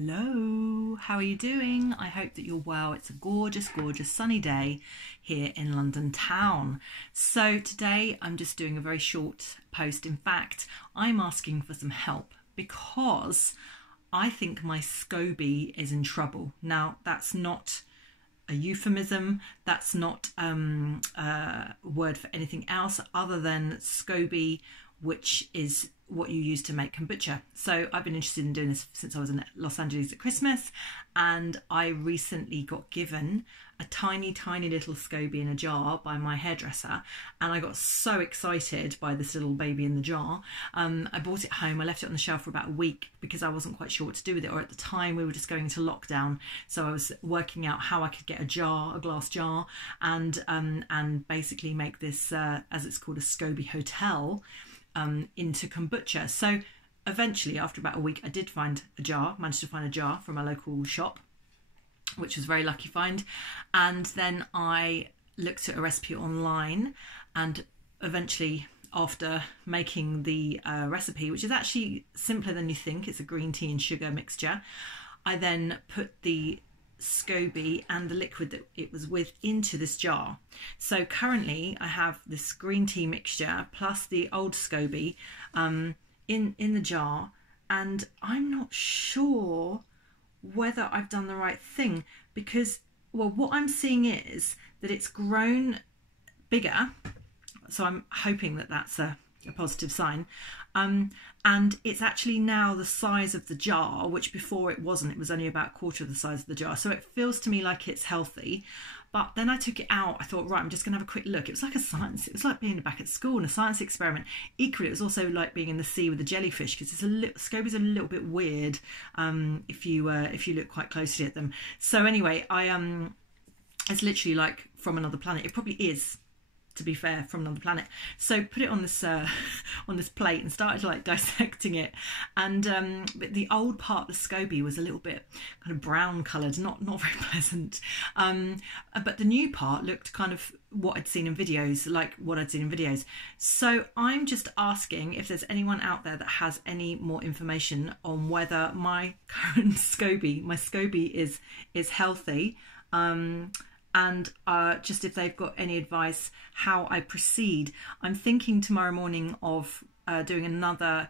Hello, how are you doing? I hope that you're well. It's a gorgeous, gorgeous sunny day here in London town. So today I'm just doing a very short post. In fact, I'm asking for some help because I think my Scoby is in trouble. Now, that's not a euphemism. That's not a word for anything else other than Scoby, which is what you use to make kombucha. So I've been interested in doing this since I was in Los Angeles at Christmas, and I recently got given a tiny little Scoby in a jar by my hairdresser, and I got so excited by this little baby in the jar. I brought it home. I left it on the shelf for about a week because I wasn't quite sure what to do with it, or at the time we were just going into lockdown, so I was working out how I could get a glass jar, and basically make this as it's called, a Scoby hotel into kombucha. So eventually, after about a week, I did find a jar, managed to find a jar from a local shop, which was a very lucky find. And then I looked at a recipe online, and eventually, after making the recipe, which is actually simpler than you think, it's a green tea and sugar mixture, I then put the Scoby and the liquid that it was with into this jar. So currently I have this green tea mixture plus the old Scoby in the jar, and I'm not sure whether I've done the right thing, because, well, what I'm seeing is that it's grown bigger, so I'm hoping that that's a positive sign, and it's actually now the size of the jar, which before it wasn't. It was only about a quarter of the size of the jar, so it feels to me like it's healthy. But then I took it out. I thought, right, I'm just gonna have a quick look. It was like a science, it was like being back at school in a science experiment. Equally, it was also like being in the sea with the jellyfish, because Scoby's a little bit weird if you look quite closely at them. So anyway, it's literally like from another planet. It probably is, to be fair, from another planet. So put it on this on this plate and started like dissecting it, and but the old part of the Scoby was a little bit kind of brown coloured, not very pleasant, but the new part looked kind of what I'd seen in videos, like what I'd seen in videos. So I'm just asking if there's anyone out there that has any more information on whether my current Scoby, is healthy, and just if they've got any advice how I proceed. I'm thinking tomorrow morning of doing another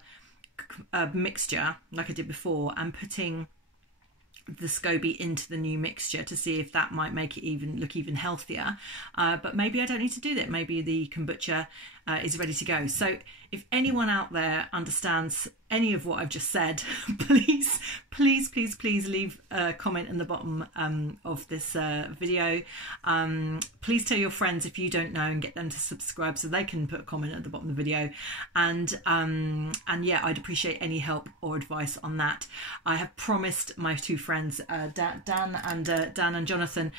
mixture like I did before, and putting the Scoby into the new mixture to see if that might make it look even healthier. But maybe I don't need to do that. Maybe the kombucha is ready to go. So if anyone out there understands any of what I've just said, please leave a comment in the bottom of this video. Please tell your friends if you don't know, and get them to subscribe so they can put a comment at the bottom of the video. And yeah, I'd appreciate any help or advice on that. I have promised my two friends, Dan and Jonathan,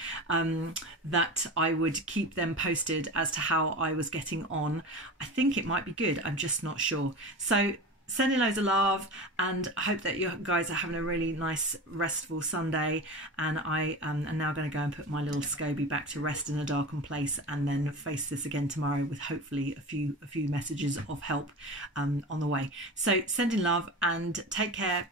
that I would keep them posted as to how I was getting on. I think it might be good, I'm just not sure. So sending loads of love, and I hope that you guys are having a really nice restful Sunday. And I am now going to go and put my little Scoby back to rest in a darkened place, and then face this again tomorrow with hopefully a few messages of help on the way. So sending love, and take care.